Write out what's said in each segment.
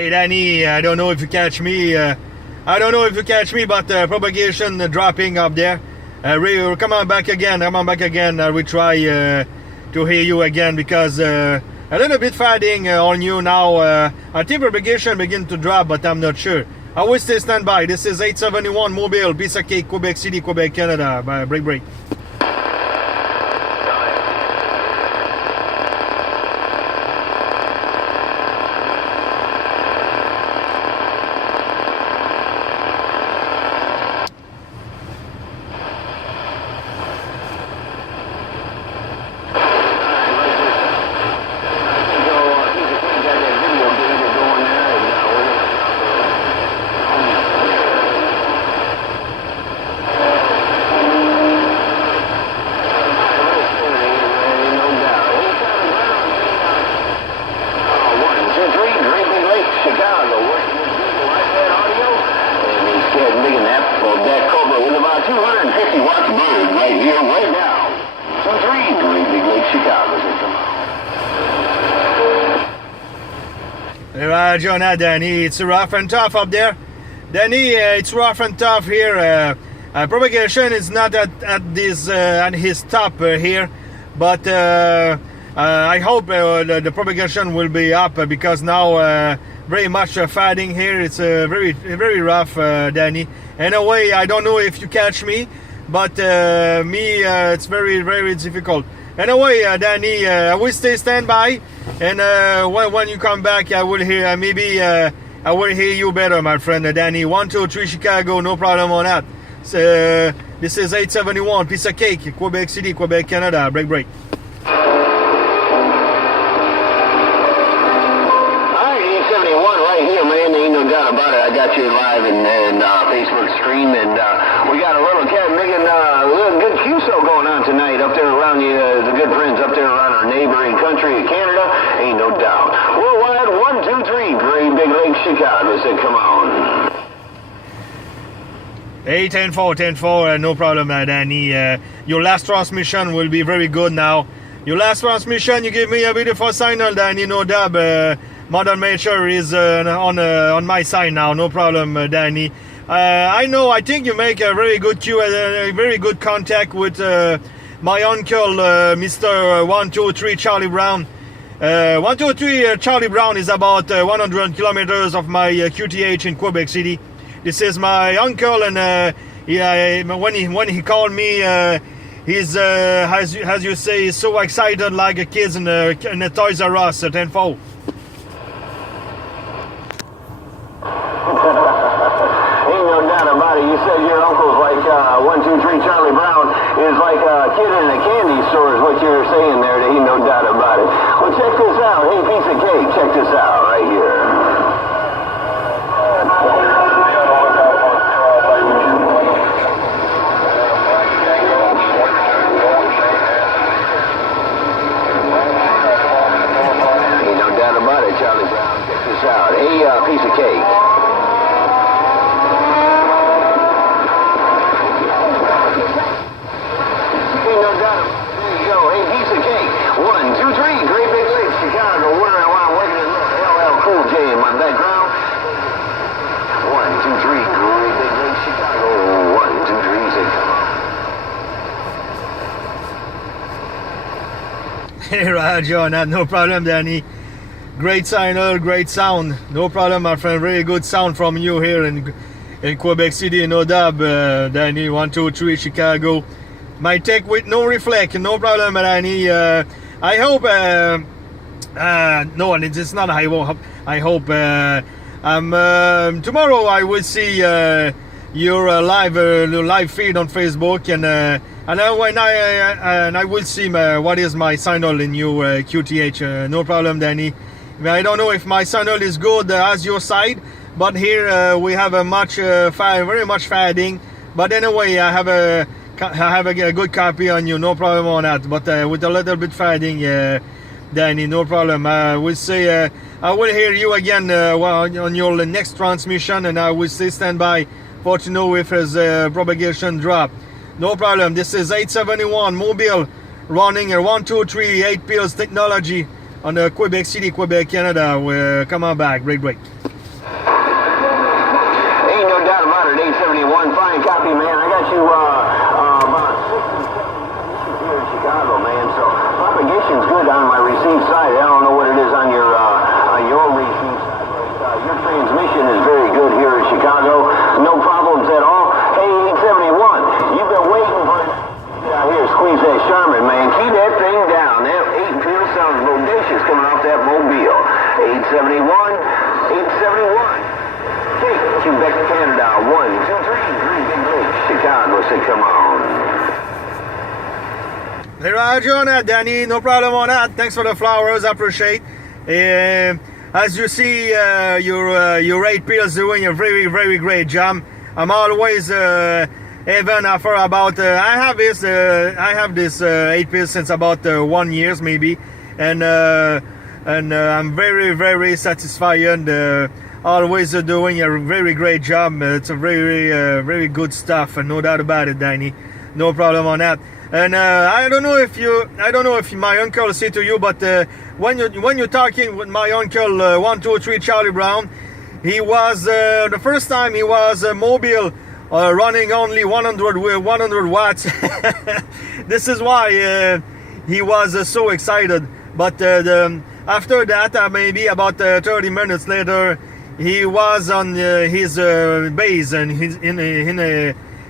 Hey Danny, I don't know if you catch me. But propagation dropping up there. Come on back again. We try to hear you again because a little bit fading on you now. I think propagation begin to drop, but I'm not sure. I will stay standby. This is 871 Mobile, piece of cake, Quebec City, Quebec, Canada. Break. John, Danny, it's rough and tough up there. Danny, it's rough and tough here. Propagation is not at his top here, but I hope the propagation will be up because now very much fading here. It's very rough, Danny. Anyway, I don't know if you catch me, but it's very difficult. Anyway, Danny, I will stay standby, and when you come back, I will hear I will hear you better, my friend. Danny. 123 Chicago, no problem on that. This is 871 piece of cake, Quebec City, Quebec, Canada. Break. About it. I got you live in Facebook stream, and we got a little little good QSO going on tonight up there around the good friends up there around our neighboring country of Canada, ain't no doubt. Worldwide 123, Great Big Lake, Chicago. Said, come on. Hey, 10-4, no problem, Danny. Your last transmission will be very good now. Your last transmission, you give me a beautiful signal, Danny, no dub. Mother Nature is on my side now, no problem, Danny. I think you make a very good very good contact with my uncle, Mr. 123 Charlie Brown. 123 Charlie Brown is about 100 kilometers of my QTH in Quebec City. This is my uncle, and when he called me, he's as you say, so excited like a kid in a Toys R Us at 10-4. You said your uncle's like 123 Charlie Brown is like a kid in a candy store is what you're saying there. Ain't no doubt about it. Well, check this out. Hey, piece of cake. Check this out right here. Ain't no doubt about it, Charlie Brown. Check this out. Hey, piece of cake. Hey, Roger, no problem, Danny. Great signal, great sound. No problem, my friend. Very good sound from you here in Quebec City, no dub. Danny, 123 Chicago. My tech with no reflect, no problem, Danny. I hope. No, it's not. I hope. Tomorrow I will see your live feed on Facebook, and I will see what is my signal in your QTH. No problem, Danny. I don't know if my signal is good as your side, but here we have a very much fading. But anyway, I have a good copy on you. No problem on that. But with a little bit fading, Danny, no problem. We'll say I will hear you again on your next transmission, and I will stay standby for to know if there's propagation drop. No problem. This is 871 Mobile running a 123 8 pills technology on Quebec City, Quebec, Canada. Come on back. Break. about 60, 70 here in Chicago, man. So propagation's good on my receive side. I don't know what it is on your receive side, but your transmission is very good here in Chicago. No problems at all. Hey, 871, you've been waiting for out here. Squeeze that Charmin, man. Keep that thing down. That 8 feel sounds bodacious coming off that mobile. 871, 871. Hey, Quebec, Canada. 1, 2, 3, Big Lake, Chicago. Say, come on. Hey, Roger on that, Danny. No problem on that. Thanks for the flowers. I appreciate. As you see, your 8 pills doing a very, very great job. I'm always even after about I have this 8 pills since about 1 year maybe, and I'm very, very satisfied and always doing a very great job. It's a very, very good stuff, and no doubt about it, Danny. No problem on that. And I don't know if my uncle say to you, but when you're talking with my uncle 123 Charlie Brown, he was the first time he was mobile, running only 100 watts. This is why he was so excited. But after that, maybe about 30 minutes later, he was on his base, and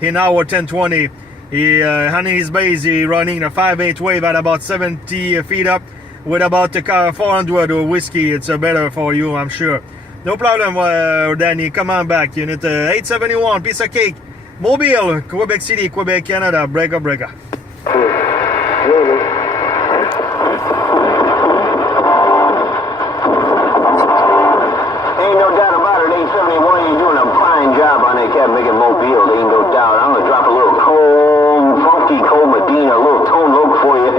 in our 1020. He on his base, he running a 5/8 wave at about 70 feet up with about 400 whiskey. It's better for you, I'm sure. No problem, Danny. Come on back. Unit 871, piece of cake. Mobile, Quebec City, Quebec, Canada. Breaker. Ain't no doubt about it, 871, you're doing a fine job on that cab making mobile. Ain't no doubt. I'm going to drop a little funky cold Medina, a little tone look for you.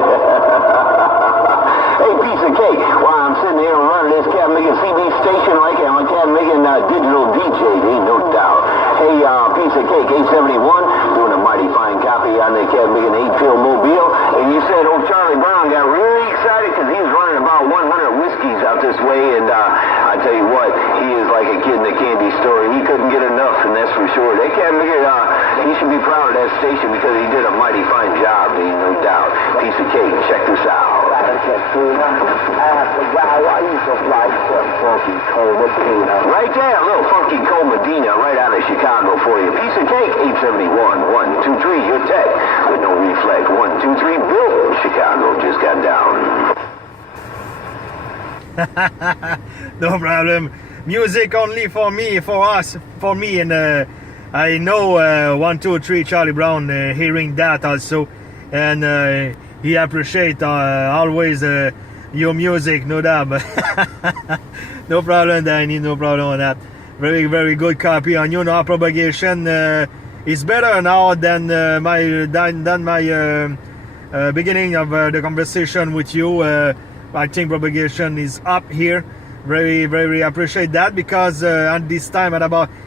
Hey, piece of cake. While I'm sitting here and running this cab making CB station like I'm a cab making digital DJ, ain't no doubt. Hey, piece of cake, 871, doing a mighty fine copy on the cab making 8-pill mobile. And you said old Charlie Brown got really excited because he was running about 100 whiskeys out this way, and I tell you what, he is like a kid in a candy store. He couldn't get enough, and that's for sure. That cab maker, he should be proud of that station because he did a mighty fine job, ain't no doubt. Piece of cake, check this out. Right there, a little funky cold Medina right out of Chicago for you. Piece of cake, 871, 1, 2, 3, your tech with no reflect. 1, 2, 3, Bill, Chicago just got down. No problem. Music only for me, for me, and I know 123 Charlie Brown hearing that also, and he appreciate always your music, no doubt. No problem, Danny. No problem on that. Very, very good copy on you. Now propagation is better now than my beginning of the conversation with you. I think propagation is up here. Very, very appreciate that, because at this time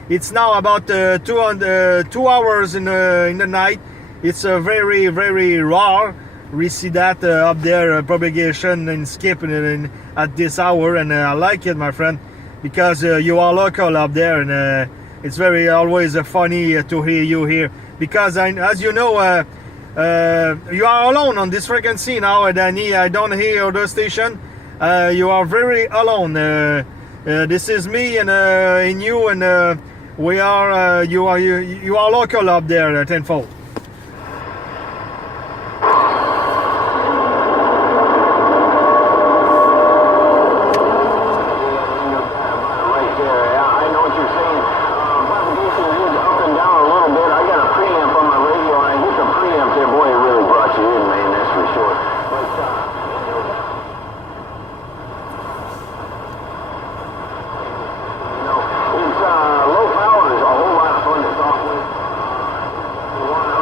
it's now about 2 hours in the night. It's very, very raw. We see that up there, propagation and skipping at this hour, and I like it, my friend, because you are local up there, and it's very always funny to hear you here, because as you know, you are alone on this frequency now, Danny. I don't hear other station. You are very alone. This is me and you, and we are you are local up there, tenfold. Low power is a whole lot of fun to talk with. You want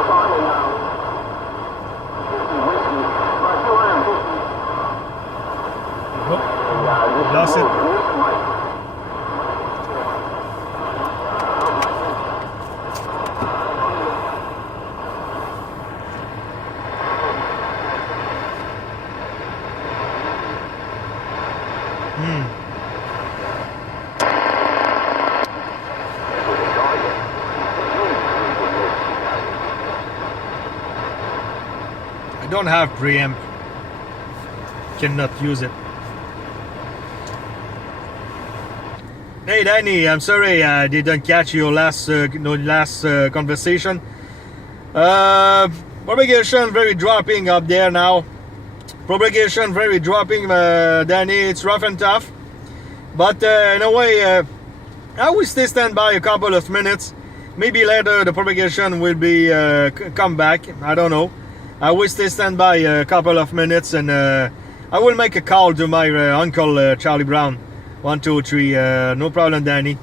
I don't have preamp. Cannot use it. Hey Danny, I'm sorry I didn't catch your last conversation. Propagation very dropping up there now. Propagation very dropping, Danny. It's rough and tough. But in a way, I will stay standby a couple of minutes. Maybe later the propagation will be come back. I don't know. I will stay standby a couple of minutes, and I will make a call to my uncle Charlie Brown. 1, 2, 3. No problem, Danny.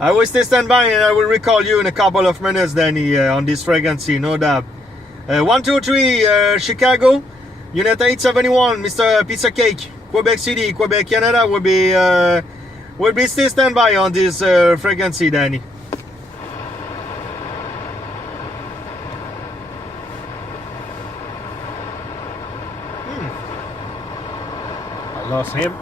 I will stay standby, and I will recall you in a couple of minutes, Danny, on this frequency, no doubt. 1, 2, 3, Chicago, Unit 871, Mr. Pizza Cake, Quebec City, Quebec, Canada will be stay standby on this frequency, Danny. I lost him.